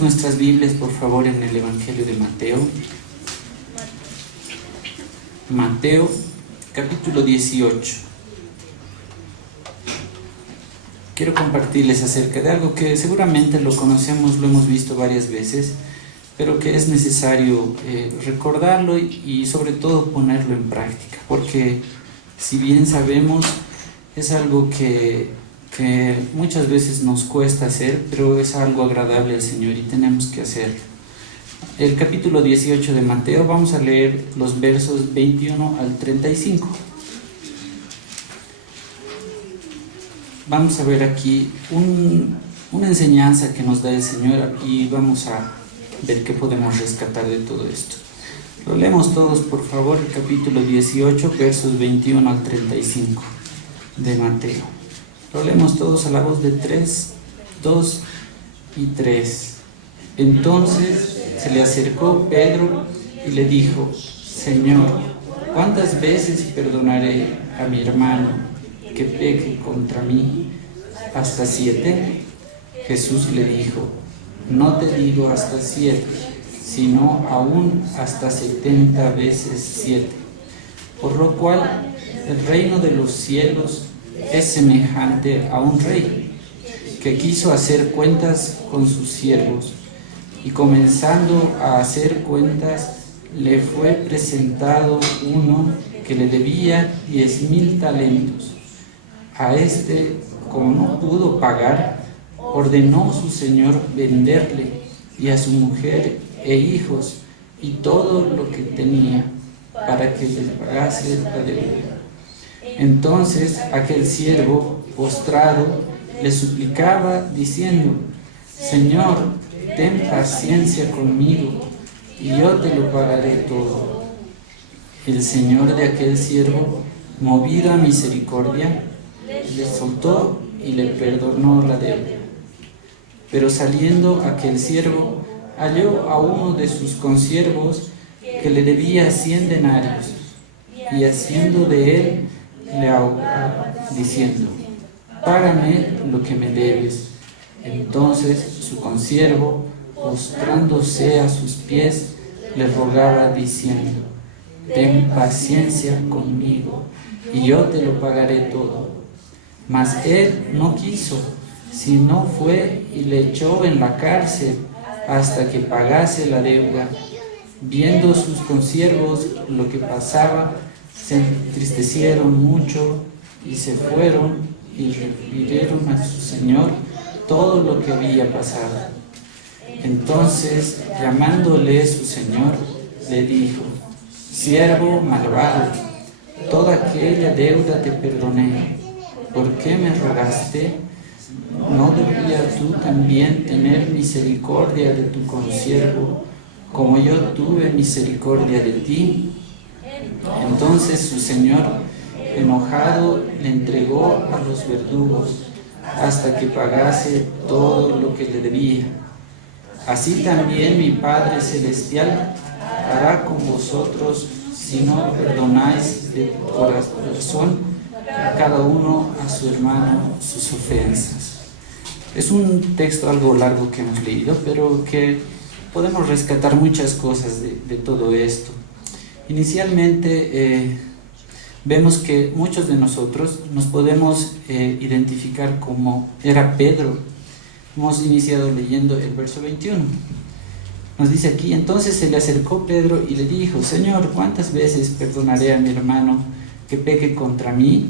Abramos nuestras Biblias, por favor, en el Evangelio de Mateo. Mateo, capítulo 18. Quiero compartirles acerca de algo que seguramente lo conocemos, lo hemos visto varias veces, pero que es necesario recordarlo y sobre todo ponerlo en práctica, porque si bien sabemos, es algo que muchas veces nos cuesta hacer, pero es algo agradable al Señor y tenemos que hacerlo. El capítulo 18 de Mateo, vamos a leer los versos 21 al 35. Vamos a ver aquí una enseñanza que nos da el Señor y vamos a ver qué podemos rescatar de todo esto. Lo leemos todos, por favor, el capítulo 18, versos 21 al 35 de Mateo. Lo leemos todos a la voz de 3, 2 y 3. Entonces se le acercó Pedro y le dijo: Señor, ¿cuántas veces perdonaré a mi hermano que peque contra mí? ¿Hasta 7? Jesús le dijo: no te digo hasta 7, sino aún hasta 70 veces 7. Por lo cual el reino de los cielos es semejante a un rey que quiso hacer cuentas con sus siervos, y comenzando a hacer cuentas le fue presentado uno que le debía 10,000 talentos. A este, como no pudo pagar, ordenó su señor venderle, y a su mujer e hijos y todo lo que tenía, para que les pagase la deuda. Entonces aquel siervo, postrado, le suplicaba diciendo: Señor, ten paciencia conmigo, y yo te lo pagaré todo. El señor de aquel siervo, movido a misericordia, le soltó y le perdonó la deuda. Pero saliendo aquel siervo, halló a uno de sus consiervos que le debía 100 denarios, y haciendo de él, le ahogaba, diciendo: págame lo que me debes. Entonces su consiervo, postrándose a sus pies, le rogaba diciendo: ten paciencia conmigo, y yo te lo pagaré todo. Mas él no quiso, sino fue y le echó en la cárcel hasta que pagase la deuda. Viendo sus consiervos lo que pasaba, se entristecieron mucho y se fueron y refirieron a su señor todo lo que había pasado. Entonces, llamándole su señor, le dijo: siervo malvado, toda aquella deuda te perdoné. ¿Por qué me rogaste? ¿No debías tú también tener misericordia de tu consiervo, como yo tuve misericordia de ti? Entonces su señor, enojado, le entregó a los verdugos hasta que pagase todo lo que le debía. Así también mi Padre Celestial hará con vosotros si no perdonáis de corazón a cada uno a su hermano sus ofensas. Es un texto algo largo que hemos leído, pero que podemos rescatar muchas cosas de todo esto. Inicialmente vemos que muchos de nosotros nos podemos identificar como era Pedro. Hemos iniciado leyendo el verso 21. Nos dice aquí: entonces se le acercó Pedro y le dijo: Señor, ¿cuántas veces perdonaré a mi hermano que peque contra mí?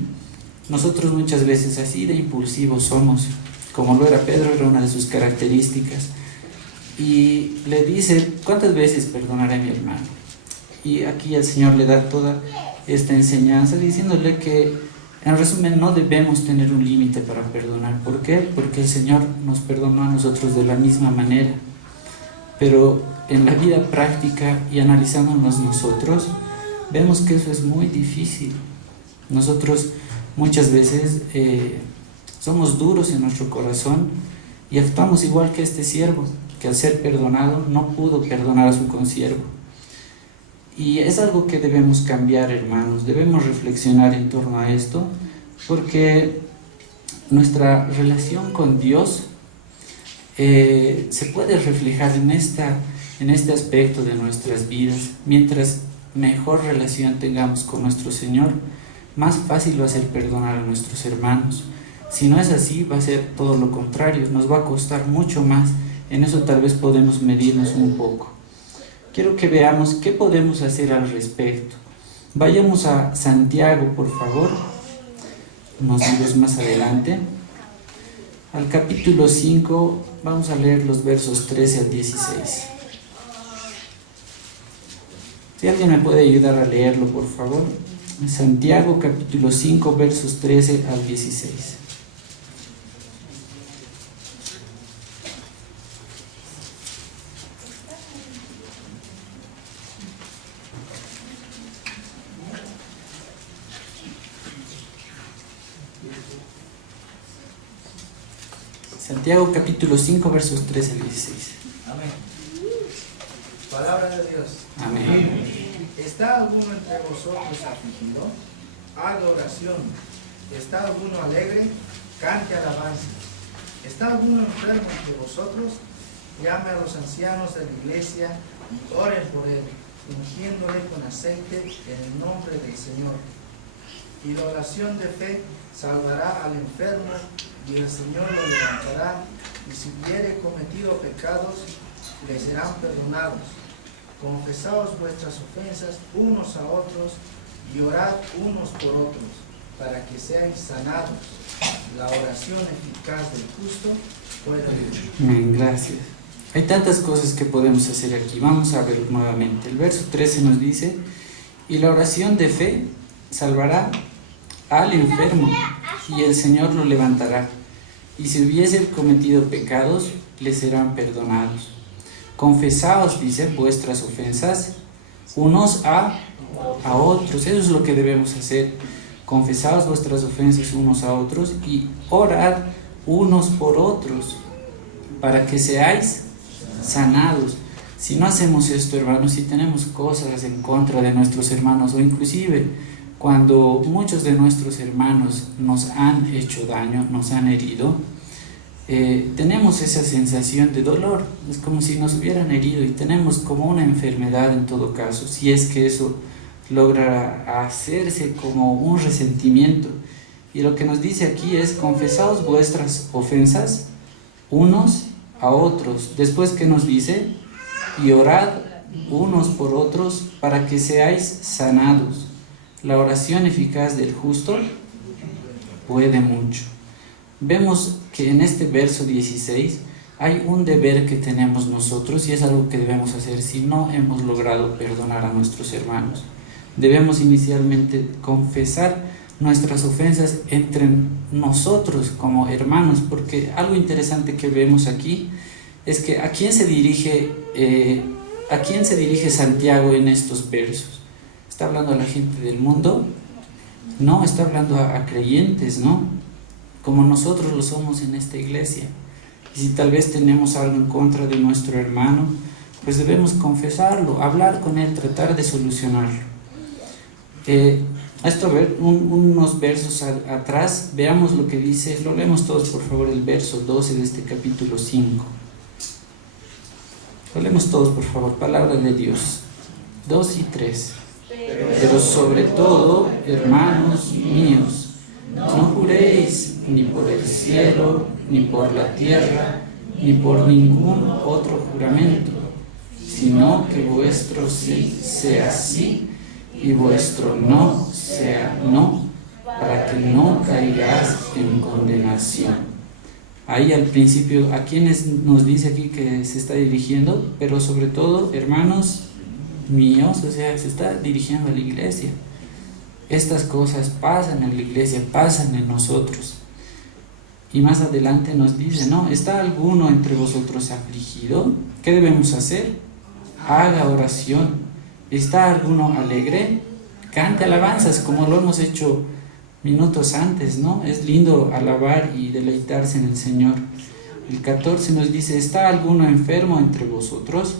Nosotros muchas veces así de impulsivos somos, como lo era Pedro, era una de sus características. Y le dice: ¿cuántas veces perdonaré a mi hermano? Y aquí el Señor le da toda esta enseñanza diciéndole que, en resumen, no debemos tener un límite para perdonar. ¿Por qué? Porque el Señor nos perdonó a nosotros de la misma manera. Pero en la vida práctica y analizándonos nosotros, vemos que eso es muy difícil. Nosotros muchas veces somos duros en nuestro corazón y actuamos igual que este siervo, que al ser perdonado no pudo perdonar a su consiervo. Y es algo que debemos cambiar, hermanos. Debemos reflexionar en torno a esto, porque nuestra relación con Dios se puede reflejar en este aspecto de nuestras vidas. Mientras mejor relación tengamos con nuestro Señor, más fácil va a ser perdonar a nuestros hermanos. Si no es así, va a ser todo lo contrario, nos va a costar mucho más. En eso tal vez podemos medirnos un poco. Quiero que veamos qué podemos hacer al respecto. Vayamos a Santiago, por favor, unos libros más adelante. Al capítulo 5, vamos a leer los versos 13 al 16. Si alguien me puede ayudar a leerlo, por favor. Santiago, capítulo 5, versos 13 al 16. Santiago capítulo 5 versos 13 al 16. Amén. Palabra de Dios. Amén. ¿Está alguno entre vosotros afligido? Haga oración. ¿Está alguno alegre? Cante alabanza. ¿Está alguno enfermo entre vosotros? Llame a los ancianos de la iglesia y oren por él, ungiéndole con aceite en el nombre del Señor. Y la oración de fe salvará al enfermo, y el Señor lo levantará, y si hubiere cometido pecados, le serán perdonados. Confesaos vuestras ofensas unos a otros, y orad unos por otros, para que seáis sanados. La oración eficaz del justo puede mucho. Amén, gracias. Hay tantas cosas que podemos hacer aquí. Vamos a ver nuevamente. El verso 13 nos dice, y la oración de fe salvará al enfermo, y el Señor lo levantará. Y si hubiesen cometido pecados, les serán perdonados. Confesaos, dice, vuestras ofensas unos a otros. Eso es lo que debemos hacer. Confesaos vuestras ofensas unos a otros y orad unos por otros para que seáis sanados. Si no hacemos esto, hermanos, si tenemos cosas en contra de nuestros hermanos, o inclusive cuando muchos de nuestros hermanos nos han hecho daño, nos han herido, tenemos esa sensación de dolor. Es como si nos hubieran herido y tenemos como una enfermedad en todo caso, si es que eso logra hacerse como un resentimiento. Y lo que nos dice aquí es, confesaos vuestras ofensas unos a otros. Después, ¿qué nos dice? Y orad unos por otros para que seáis sanados. La oración eficaz del justo puede mucho. Vemos que en este verso 16 hay un deber que tenemos nosotros, y es algo que debemos hacer si no hemos logrado perdonar a nuestros hermanos. Debemos inicialmente confesar nuestras ofensas entre nosotros como hermanos, porque algo interesante que vemos aquí es que ¿a quién se dirige Santiago en estos versos? ¿Está hablando a la gente del mundo? No, está hablando a creyentes, ¿no? Como nosotros lo somos en esta iglesia. Y si tal vez tenemos algo en contra de nuestro hermano, pues debemos confesarlo, hablar con él, tratar de solucionarlo. Unos versos atrás, veamos lo que dice, lo leemos todos por favor, el verso 12 de este capítulo 5. Lo leemos todos por favor, palabra de Dios, 2 y 3. Pero sobre todo, hermanos míos, no juréis ni por el cielo, ni por la tierra, ni por ningún otro juramento, sino que vuestro sí sea sí y vuestro no sea no, para que no caigas en condenación. Ahí al principio, ¿a quiénes nos dice aquí que se está dirigiendo? Pero sobre todo, hermanos míos, o sea, se está dirigiendo a la iglesia. Estas cosas pasan en la iglesia, pasan en nosotros. Y más adelante nos dice, ¿no? ¿Está alguno entre vosotros afligido? ¿Qué debemos hacer? Haga oración. ¿Está alguno alegre? Cante alabanzas, como lo hemos hecho minutos antes, ¿no? Es lindo alabar y deleitarse en el Señor. El 14 nos dice, ¿está alguno enfermo entre vosotros?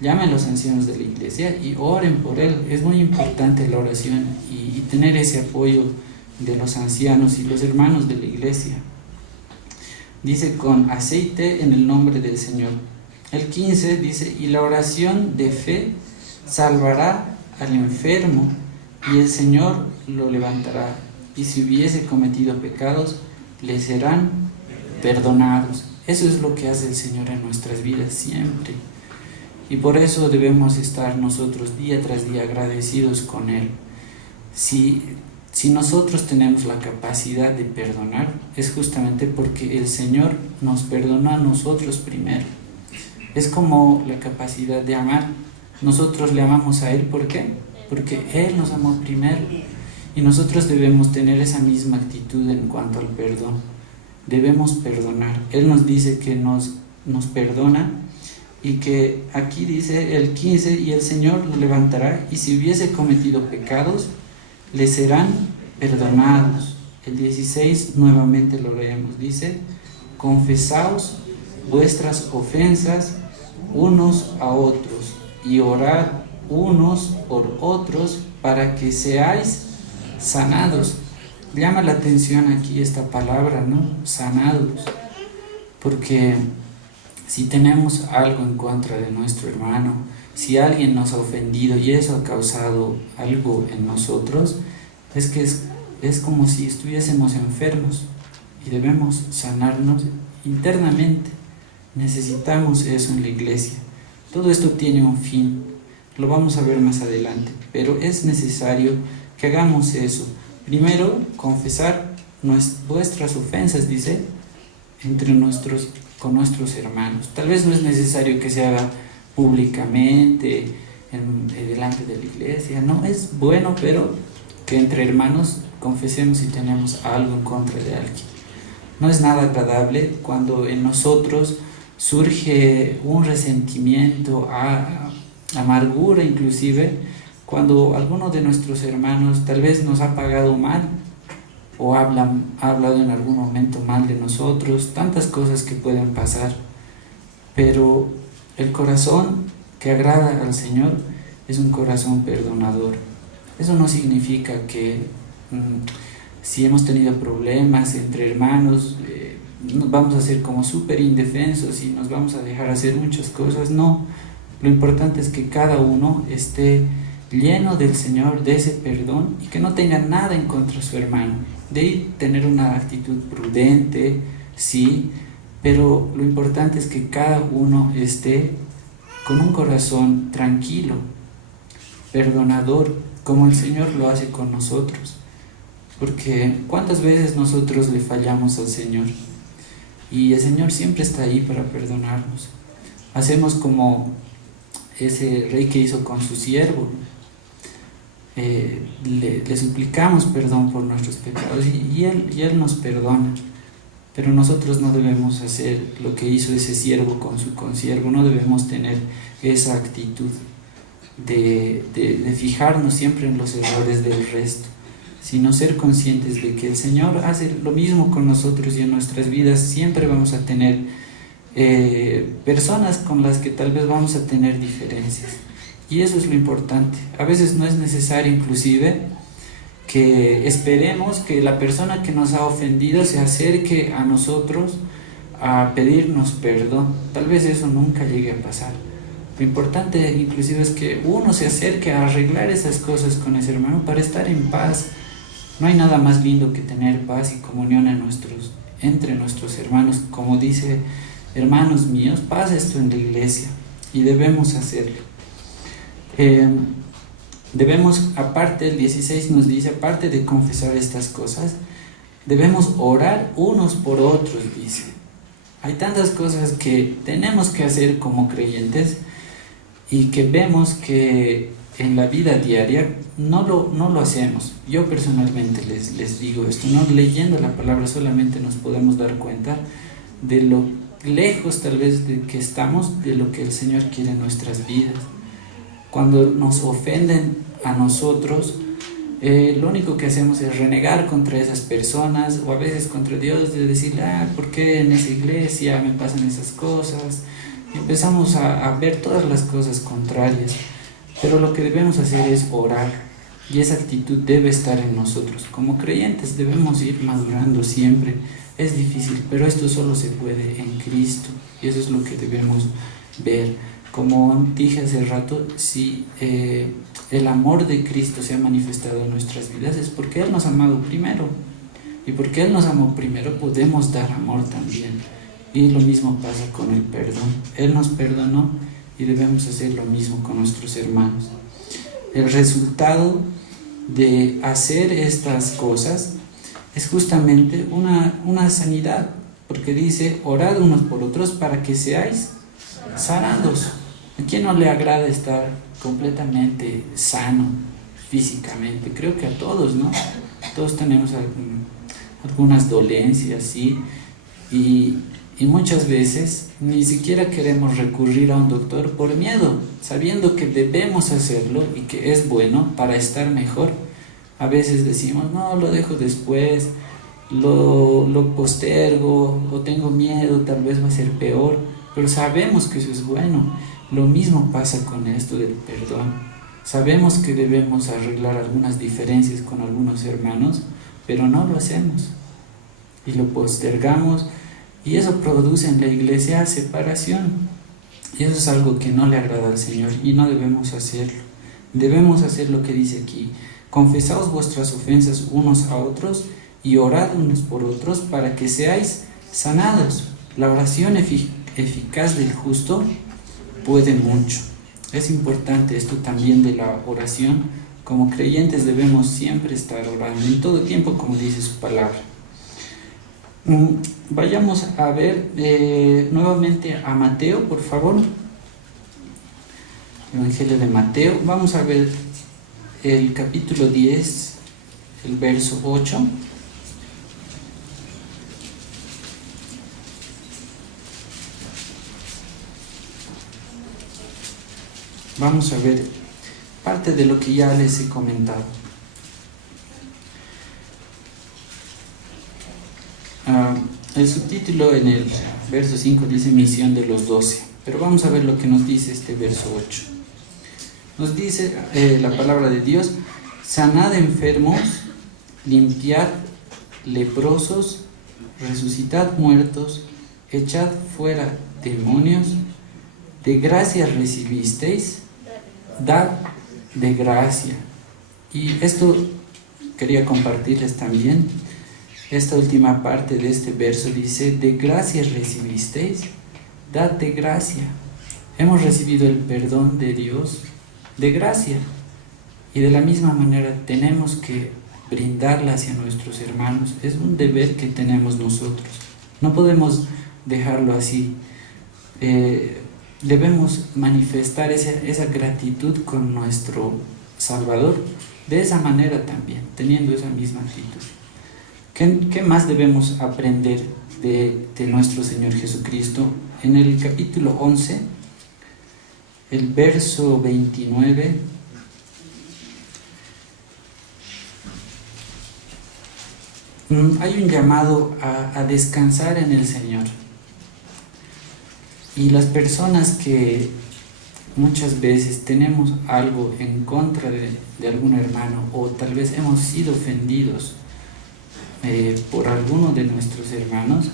Llamen a los ancianos de la iglesia y oren por él. Es muy importante la oración y tener ese apoyo de los ancianos y los hermanos de la iglesia. dice con aceite en el nombre del Señor. El 15 dice, y la oración de fe salvará al enfermo y el Señor lo levantará. Y si hubiese cometido pecados, le serán perdonados. Eso es lo que hace el Señor en nuestras vidas siempre. Y por eso debemos estar nosotros día tras día agradecidos con Él. Si nosotros tenemos la capacidad de perdonar, es justamente porque el Señor nos perdonó a nosotros primero. Es como la capacidad de amar. Nosotros le amamos a Él, ¿por qué? Porque Él nos amó primero. Y nosotros debemos tener esa misma actitud en cuanto al perdón. Debemos perdonar. Él nos dice que nos perdona, y que aquí dice el 15, y el Señor lo levantará, y si hubiese cometido pecados, le serán perdonados. El 16 nuevamente lo leemos, dice, confesaos vuestras ofensas unos a otros y orad unos por otros para que seáis sanados. Llama la atención aquí esta palabra, ¿no? Sanados, porque si tenemos algo en contra de nuestro hermano, si alguien nos ha ofendido y eso ha causado algo en nosotros, es que es como si estuviésemos enfermos y debemos sanarnos internamente. Necesitamos eso en la iglesia. Todo esto tiene un fin, lo vamos a ver más adelante, pero es necesario que hagamos eso. Primero, confesar vuestras ofensas, dice, con nuestros hermanos. Tal vez no es necesario que se haga públicamente, delante de la iglesia, no, es bueno, pero que entre hermanos confesemos si tenemos algo en contra de alguien. No es nada agradable cuando en nosotros surge un resentimiento, amargura inclusive, cuando alguno de nuestros hermanos tal vez nos ha pagado mal o ha hablado en algún momento mal de nosotros, tantas cosas que pueden pasar. Pero el corazón que agrada al Señor es un corazón perdonador. Eso no significa que si hemos tenido problemas entre hermanos, nos vamos a hacer como súper indefensos y nos vamos a dejar hacer muchas cosas. No, lo importante es que cada uno esté lleno del Señor, de ese perdón, y que no tenga nada en contra de su hermano. De ahí tener una actitud prudente, sí, pero lo importante es que cada uno esté con un corazón tranquilo, perdonador, como el Señor lo hace con nosotros. Porque ¿cuántas veces nosotros le fallamos al Señor? Y el Señor siempre está ahí para perdonarnos. Hacemos como ese rey que hizo con su siervo. Le suplicamos perdón por nuestros pecados y él nos perdona. Pero nosotros no debemos hacer lo que hizo ese siervo con su consiervo. No debemos tener esa actitud de fijarnos siempre en los errores del resto, sino ser conscientes de que el Señor hace lo mismo con nosotros, y en nuestras vidas siempre vamos a tener personas con las que tal vez vamos a tener diferencias, y eso es lo importante. A veces no es necesario inclusive que esperemos que la persona que nos ha ofendido se acerque a nosotros a pedirnos perdón. Tal vez eso nunca llegue a pasar. Lo importante inclusive es que uno se acerque a arreglar esas cosas con ese hermano para estar en paz. No hay nada más lindo que tener paz y comunión entre nuestros hermanos. Como dice, hermanos míos, pasa esto en la iglesia y debemos hacerlo. Debemos, aparte, el 16 nos dice, aparte de confesar estas cosas, debemos orar unos por otros, dice. Hay tantas cosas que tenemos que hacer como creyentes y que vemos que en la vida diaria no lo hacemos. Yo personalmente les digo esto, no leyendo la palabra solamente nos podemos dar cuenta de lo lejos tal vez de que estamos de lo que el Señor quiere en nuestras vidas. Cuando nos ofenden a nosotros, lo único que hacemos es renegar contra esas personas, o a veces contra Dios, de decir, ¿por qué en esa iglesia me pasan esas cosas? Y empezamos a ver todas las cosas contrarias. Pero lo que debemos hacer es orar. Y esa actitud debe estar en nosotros. Como creyentes debemos ir madurando siempre. Es difícil, pero esto solo se puede en Cristo. Y eso es lo que debemos ver. Como dije hace rato, si el amor de Cristo se ha manifestado en nuestras vidas es porque Él nos ha amado primero. Y porque Él nos amó primero, podemos dar amor también. Y lo mismo pasa con el perdón. Él nos perdonó y debemos hacer lo mismo con nuestros hermanos. El resultado de hacer estas cosas es justamente una sanidad, porque dice, orad unos por otros para que seáis sanados. ¿A quién no le agrada estar completamente sano físicamente? Creo que a todos, ¿no? Todos tenemos algunas dolencias, ¿sí? Y muchas veces ni siquiera queremos recurrir a un doctor por miedo, sabiendo que debemos hacerlo y que es bueno para estar mejor. A veces decimos, no, lo dejo después, lo postergo, o tengo miedo, tal vez va a ser peor, pero sabemos que eso es bueno. Lo mismo pasa con esto del perdón. Sabemos que debemos arreglar algunas diferencias con algunos hermanos, pero no lo hacemos y lo postergamos, y eso produce en la iglesia separación, y eso es algo que no le agrada al Señor y no debemos hacerlo. Debemos hacer lo que dice aquí: confesaos vuestras ofensas unos a otros y orad unos por otros para que seáis sanados. La oración eficaz del justo puede mucho. Es importante esto también de la oración. Como creyentes debemos siempre estar orando en todo tiempo, como dice su palabra. Vayamos a ver nuevamente a Mateo, por favor. Evangelio de Mateo. Vamos a ver el capítulo 10, el verso 8. Vamos a ver parte de lo que ya les he comentado. El subtítulo en el verso 5 dice misión de los 12, pero vamos a ver lo que nos dice este verso 8. Nos dice la palabra de Dios: sanad enfermos, limpiad leprosos, resucitad muertos, echad fuera demonios, de gracia recibisteis, dad de gracia. Y esto quería compartirles también. Esta última parte de este verso dice: de gracia recibisteis, dad de gracia. Hemos recibido el perdón de Dios de gracia, y de la misma manera tenemos que brindarla hacia nuestros hermanos. Es un deber que tenemos nosotros, no podemos dejarlo así. Debemos manifestar esa gratitud con nuestro Salvador de esa manera también, teniendo esa misma actitud. ¿Qué más debemos aprender de nuestro Señor Jesucristo? En el capítulo 11, el verso 29, hay un llamado a descansar en el Señor. Y las personas que muchas veces tenemos algo en contra de algún hermano, o tal vez hemos sido ofendidos por alguno de nuestros hermanos,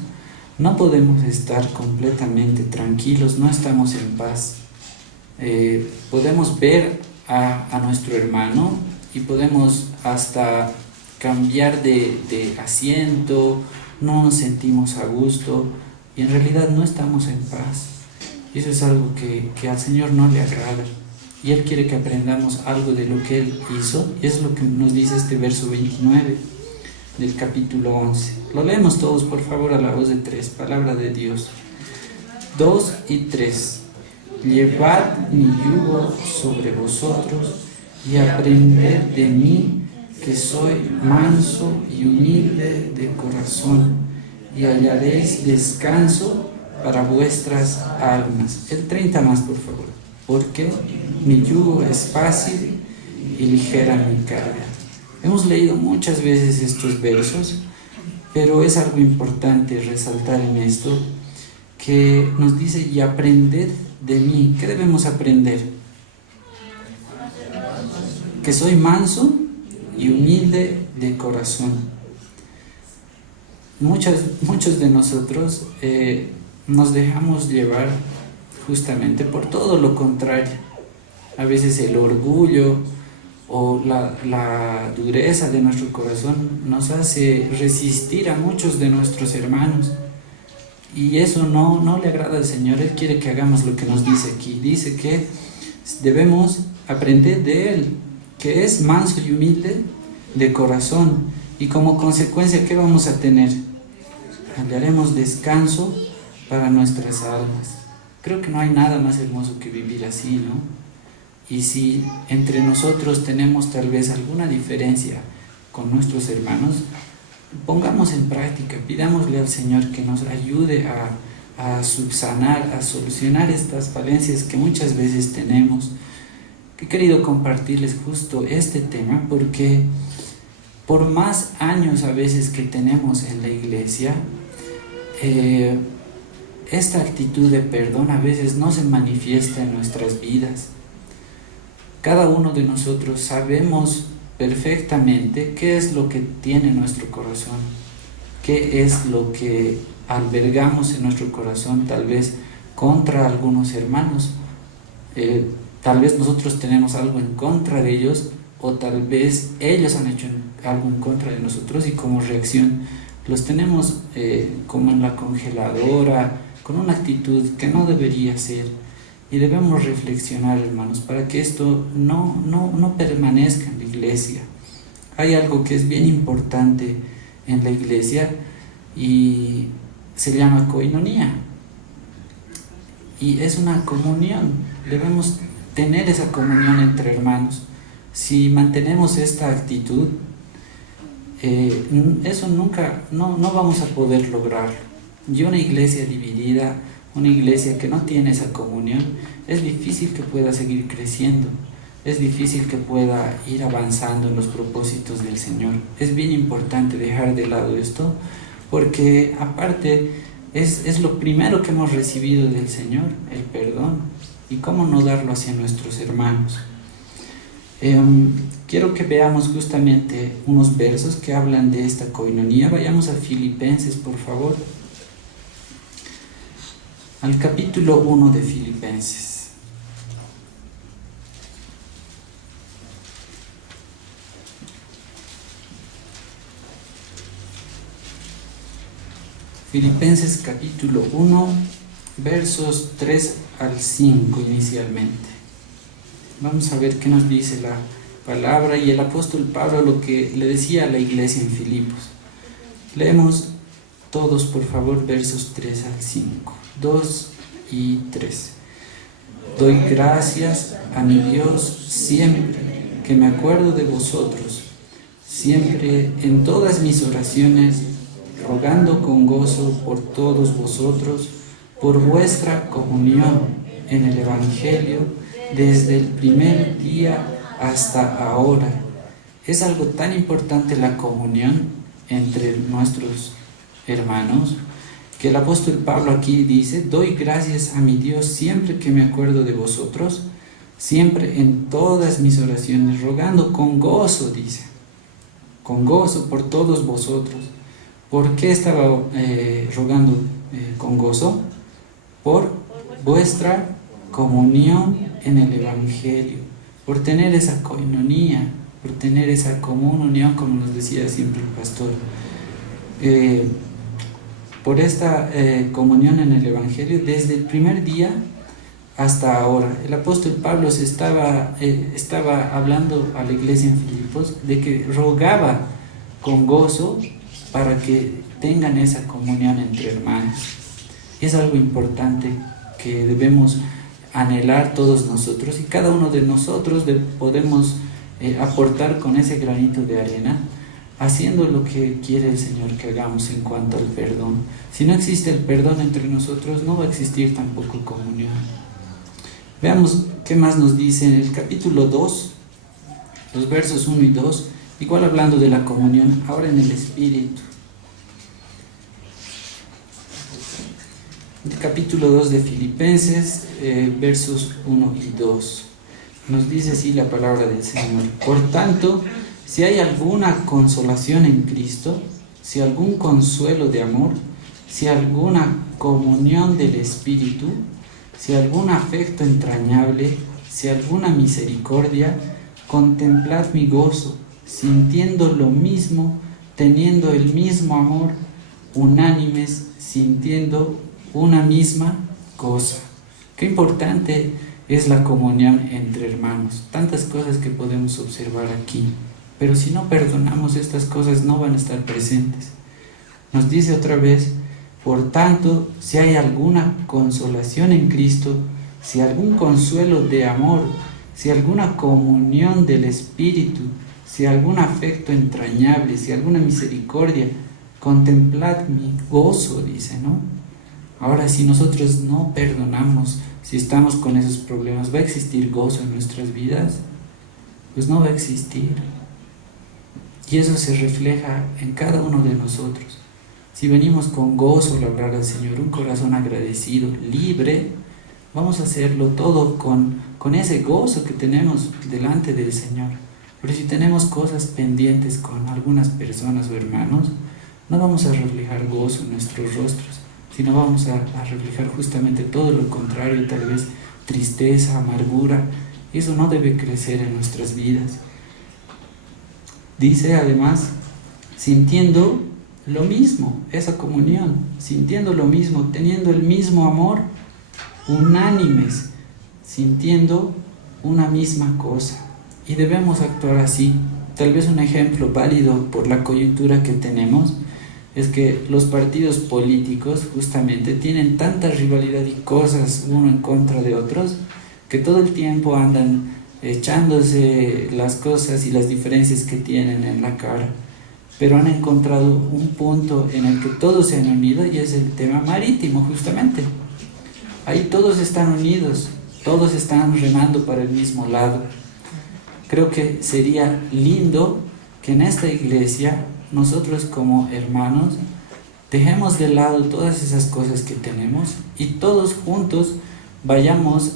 no podemos estar completamente tranquilos, no estamos en paz. Podemos ver a nuestro hermano y podemos hasta cambiar de asiento, no nos sentimos a gusto y en realidad no estamos en paz. Y eso es algo que al Señor no le agrada, y Él quiere que aprendamos algo de lo que Él hizo, y es lo que nos dice este verso 29 del capítulo 11. Lo leemos todos, por favor, a la voz de 3, palabra de Dios. 2 y 3. Llevad mi yugo sobre vosotros y aprended de mí, que soy manso y humilde de corazón, y hallaréis descanso para vuestras almas. El 30 más, por favor. Porque mi yugo es fácil y ligera mi carga. Hemos leído muchas veces estos versos, pero es algo importante resaltar en esto, que nos dice: y aprended de mí. ¿Qué debemos aprender? que soy manso y humilde de corazón. Muchos de nosotros nos dejamos llevar justamente por todo lo contrario. A veces el orgullo o la dureza de nuestro corazón nos hace resistir a muchos de nuestros hermanos. Y eso no le agrada al Señor. Él quiere que hagamos lo que nos dice aquí. Dice que debemos aprender de Él, que es manso y humilde de corazón. Y como consecuencia, ¿qué vamos a tener? Le haremos descanso para nuestras almas. Creo que no hay nada más hermoso que vivir así, ¿no? Y si entre nosotros tenemos tal vez alguna diferencia con nuestros hermanos, pongamos en práctica, pidámosle al Señor que nos ayude a subsanar, a solucionar estas falencias que muchas veces tenemos. He querido compartirles justo este tema porque por más años a veces que tenemos en la iglesia, esta actitud de perdón a veces no se manifiesta en nuestras vidas. Cada uno de nosotros sabemos perfectamente qué es lo que tiene nuestro corazón, qué es lo que albergamos en nuestro corazón, tal vez contra algunos hermanos. Tal vez nosotros tenemos algo en contra de ellos, o tal vez ellos han hecho algo en contra de nosotros y como reacción los tenemos como en la congeladora, con una actitud que no debería ser. Y debemos reflexionar, hermanos, para que esto no permanezca en la iglesia. Hay algo que es bien importante en la iglesia y se llama coinonía. Y es una comunión. Debemos tener esa comunión entre hermanos. Si mantenemos esta actitud, eso nunca, no vamos a poder lograrlo. Y una iglesia dividida, una iglesia que no tiene esa comunión, es difícil que pueda seguir creciendo, es difícil que pueda ir avanzando en los propósitos del Señor. Es bien importante dejar de lado esto, porque aparte es lo primero que hemos recibido del Señor, el perdón, y cómo no darlo hacia nuestros hermanos. Quiero que veamos justamente unos versos que hablan de esta coinonía. Vayamos a Filipenses, por favor. Al capítulo 1 de Filipenses. Filipenses capítulo 1, versos 3 al 5 inicialmente. Vamos a ver qué nos dice la palabra y el apóstol Pablo lo que le decía a la iglesia en Filipos. Leemos todos, por favor, versos 3 al 5. 2 y 3. Doy gracias a mi Dios siempre que me acuerdo de vosotros, siempre en todas mis oraciones, rogando con gozo por todos vosotros, por vuestra comunión en el Evangelio, desde el primer día hasta ahora. Es algo tan importante la comunión entre nuestros hermanos, que el apóstol Pablo aquí dice: doy gracias a mi Dios siempre que me acuerdo de vosotros, siempre en todas mis oraciones, rogando con gozo, dice, con gozo por todos vosotros. ¿Por qué estaba rogando con gozo? Por vuestra comunión en el Evangelio, por tener esa coinonía, por tener esa común unión, como nos decía siempre el pastor. Por esta comunión en el Evangelio desde el primer día hasta ahora. El apóstol Pablo estaba hablando a la iglesia en Filipos de que rogaba con gozo para que tengan esa comunión entre hermanos. Es algo importante que debemos anhelar todos nosotros, y cada uno de nosotros podemos aportar con ese granito de arena, haciendo lo que quiere el Señor que hagamos en cuanto al perdón. Si no existe el perdón entre nosotros, no va a existir tampoco comunión. Veamos qué más nos dice en el capítulo 2, los versos 1 y 2, igual hablando de la comunión, ahora en el Espíritu. El capítulo 2 de Filipenses, versos 1 y 2. Nos dice así la palabra del Señor. Por tanto, si hay alguna consolación en Cristo, si algún consuelo de amor, si alguna comunión del Espíritu, si algún afecto entrañable, si alguna misericordia, contemplad mi gozo, sintiendo lo mismo, teniendo el mismo amor, unánimes, sintiendo una misma cosa. Qué importante es la comunión entre hermanos. Tantas cosas que podemos observar aquí. Pero si no perdonamos, estas cosas no van a estar presentes. Nos dice otra vez, por tanto, si hay alguna consolación en Cristo, si algún consuelo de amor, si alguna comunión del Espíritu, si algún afecto entrañable, si alguna misericordia, contemplad mi gozo, dice, ¿no? Ahora, si nosotros no perdonamos, si estamos con esos problemas, ¿va a existir gozo en nuestras vidas? Pues no va a existir. Y eso se refleja en cada uno de nosotros. Si venimos con gozo al hablar al Señor, un corazón agradecido, libre, vamos a hacerlo todo con ese gozo que tenemos delante del Señor. Pero si tenemos cosas pendientes con algunas personas o hermanos, no vamos a reflejar gozo en nuestros rostros, sino vamos a reflejar justamente todo lo contrario, tal vez tristeza, amargura. Eso no debe crecer en nuestras vidas. Dice además, sintiendo lo mismo, esa comunión, sintiendo lo mismo, teniendo el mismo amor, unánimes, sintiendo una misma cosa. Y debemos actuar así. Tal vez un ejemplo válido por la coyuntura que tenemos es que los partidos políticos justamente tienen tanta rivalidad y cosas uno en contra de otros, que todo el tiempo andan echándose las cosas y las diferencias que tienen en la cara, pero han encontrado un punto en el que todos se han unido, y es el tema marítimo justamente. Ahí todos están unidos, todos están remando para el mismo lado. Creo que sería lindo que en esta iglesia nosotros como hermanos dejemos de lado todas esas cosas que tenemos y todos juntos vayamos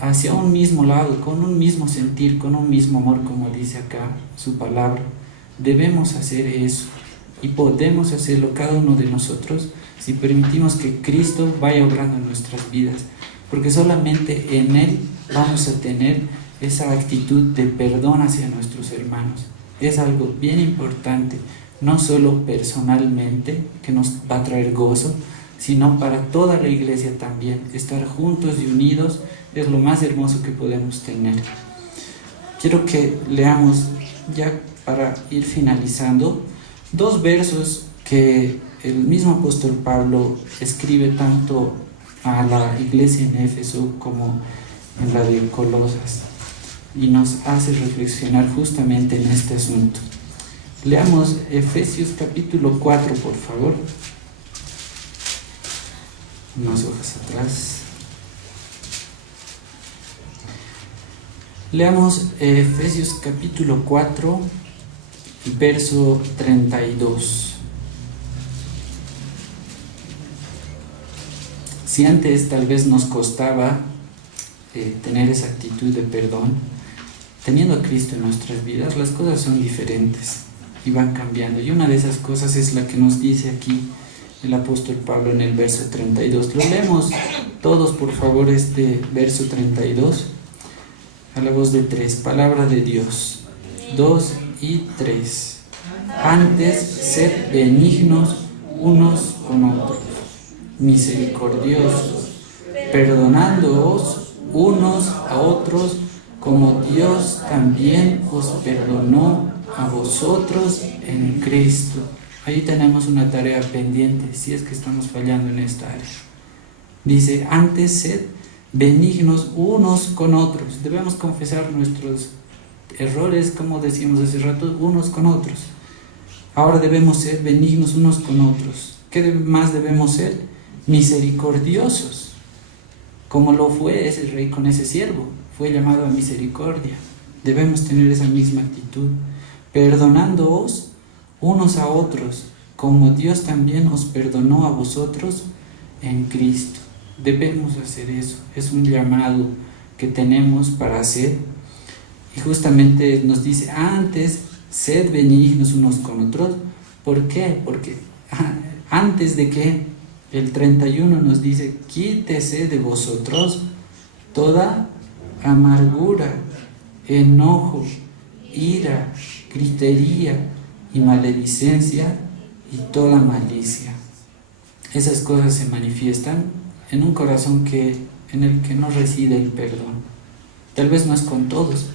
hacia un mismo lado, con un mismo sentir, con un mismo amor, como dice acá su palabra. Debemos hacer eso y podemos hacerlo cada uno de nosotros si permitimos que Cristo vaya obrando en nuestras vidas, porque solamente en Él vamos a tener esa actitud de perdón hacia nuestros hermanos. Es algo bien importante, no solo personalmente, que nos va a traer gozo, sino para toda la iglesia también. Estar juntos y unidos es lo más hermoso que podemos tener. Quiero que leamos, ya para ir finalizando, dos versos que el mismo apóstol Pablo escribe tanto a la iglesia en Éfeso como en la de Colosas, y nos hace reflexionar justamente en este asunto. Leamos Efesios capítulo 4, por favor. Unas hojas atrás. Leamos Efesios capítulo 4, verso 32. Si antes tal vez nos costaba tener esa actitud de perdón, teniendo a Cristo en nuestras vidas, las cosas son diferentes y van cambiando. Y una de esas cosas es la que nos dice aquí el apóstol Pablo en el verso 32. Lo leemos todos, por favor, este verso 32, a la voz de tres. Palabra de Dios. 2 y 3. Antes, sed benignos unos con otros, misericordiosos, perdonándoos unos a otros, como Dios también os perdonó a vosotros en Cristo. Ahí tenemos una tarea pendiente, si es que estamos fallando en esta área. Dice, antes sed benignos unos con otros. Debemos confesar nuestros errores, como decíamos hace rato, unos con otros. Ahora debemos ser benignos unos con otros. ¿Qué más debemos ser? Misericordiosos, como lo fue ese rey con ese siervo. Fue llamado a misericordia. Debemos tener esa misma actitud. Perdonándoos unos a otros, como Dios también os perdonó a vosotros en Cristo. Debemos hacer eso. Es un llamado que tenemos para hacer. Y justamente nos dice, antes, sed benignos unos con otros. ¿Por qué? Porque antes de que el 31 nos dice, quítese de vosotros toda amargura, enojo, ira, gritería y maledicencia y toda malicia. Esas cosas se manifiestan en un corazón en el que no reside el perdón. Tal vez no es con todos,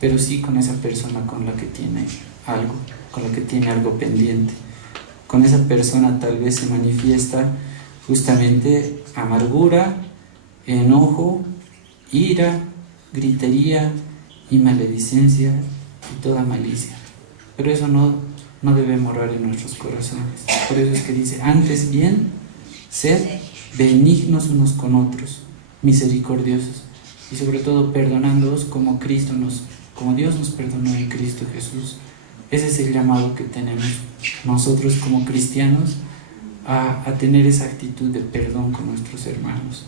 pero sí con esa persona con la que tiene algo pendiente. Con esa persona tal vez se manifiesta justamente amargura, enojo, ira, gritería y maledicencia y toda malicia. Pero eso no debe morar en nuestros corazones. Por eso es que dice, antes bien, sed benignos unos con otros, misericordiosos, y sobre todo perdonándoos como Dios nos perdonó en Cristo Jesús. Ese es el llamado que tenemos nosotros como cristianos a tener esa actitud de perdón con nuestros hermanos.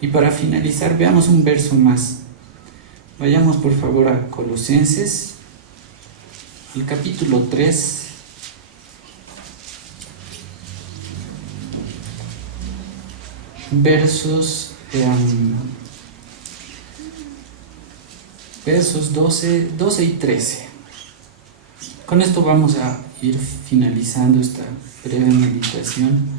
Y para finalizar, veamos un verso más. Vayamos por favor a Colosenses, el capítulo 3. Versos 12 y 13. Con esto vamos a ir finalizando esta breve meditación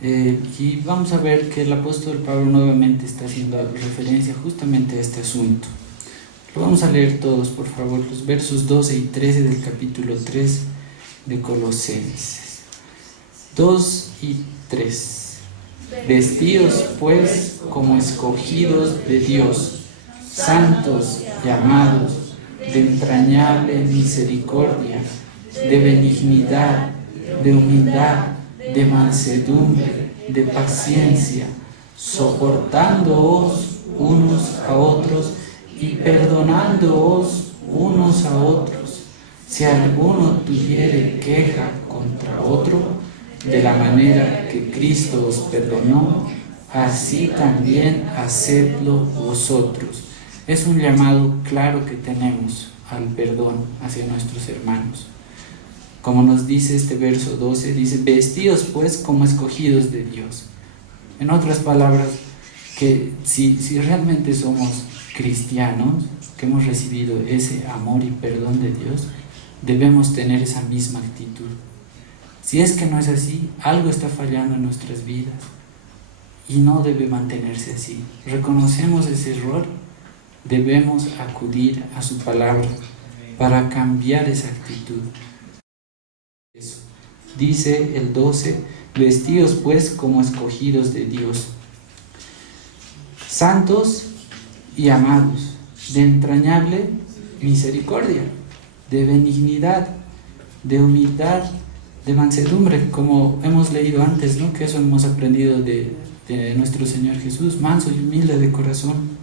y vamos a ver que el apóstol Pablo nuevamente está haciendo referencia justamente a este asunto. Lo vamos a leer todos, por favor, los versos 12 y 13 del capítulo 3 de Colosenses. 2 y 3. Vestíos pues como escogidos de Dios, santos y amados, de entrañable misericordia, de benignidad, de humildad, de mansedumbre, de paciencia, soportándoos unos a otros y perdonándoos unos a otros, si alguno tuviere queja contra otro, de la manera que Cristo os perdonó, así también hacedlo vosotros. Es un llamado claro que tenemos al perdón hacia nuestros hermanos. Como nos dice este verso 12, dice, vestíos pues como escogidos de Dios. En otras palabras, que si realmente somos cristianos, que hemos recibido ese amor y perdón de Dios, debemos tener esa misma actitud. Si es que no es así, algo está fallando en nuestras vidas y no debe mantenerse así. Reconocemos ese error, debemos acudir a su palabra para cambiar esa actitud. Eso. Dice el 12, vestíos pues como escogidos de Dios, santos y amados, de entrañable misericordia, de benignidad, de humildad, de mansedumbre, como hemos leído antes, ¿no? Que eso hemos aprendido de nuestro Señor Jesús, manso y humilde de corazón,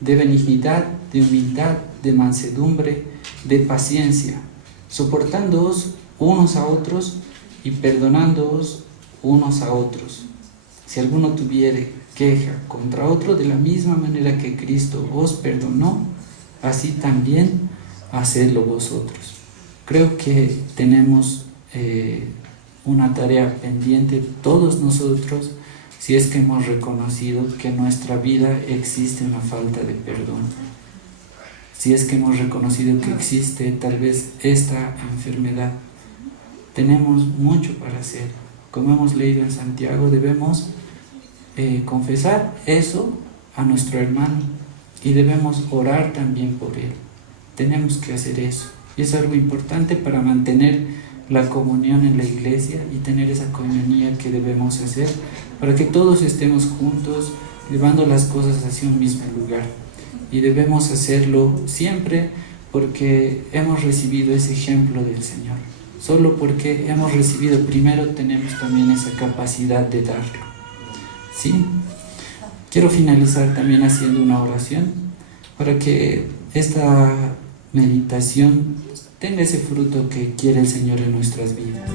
de benignidad, de humildad, de mansedumbre, de paciencia, soportándoos unos a otros y perdonándoos unos a otros. Si alguno tuviere queja contra otro, de la misma manera que Cristo os perdonó, así también hacedlo vosotros. Creo que tenemos una tarea pendiente todos nosotros, si es que hemos reconocido que en nuestra vida existe una falta de perdón, si es que hemos reconocido que existe tal vez esta enfermedad. Tenemos mucho para hacer. Como hemos leído en Santiago, debemos confesar eso a nuestro hermano y debemos orar también por él. Tenemos que hacer eso. Y es algo importante para mantener la comunión en la iglesia y tener esa comunión que debemos hacer para que todos estemos juntos llevando las cosas hacia un mismo lugar. Y debemos hacerlo siempre porque hemos recibido ese ejemplo del Señor. Solo porque hemos recibido primero tenemos también esa capacidad de darlo. ¿Sí? Quiero finalizar también haciendo una oración para que esta meditación tenga ese fruto que quiere el Señor en nuestras vidas.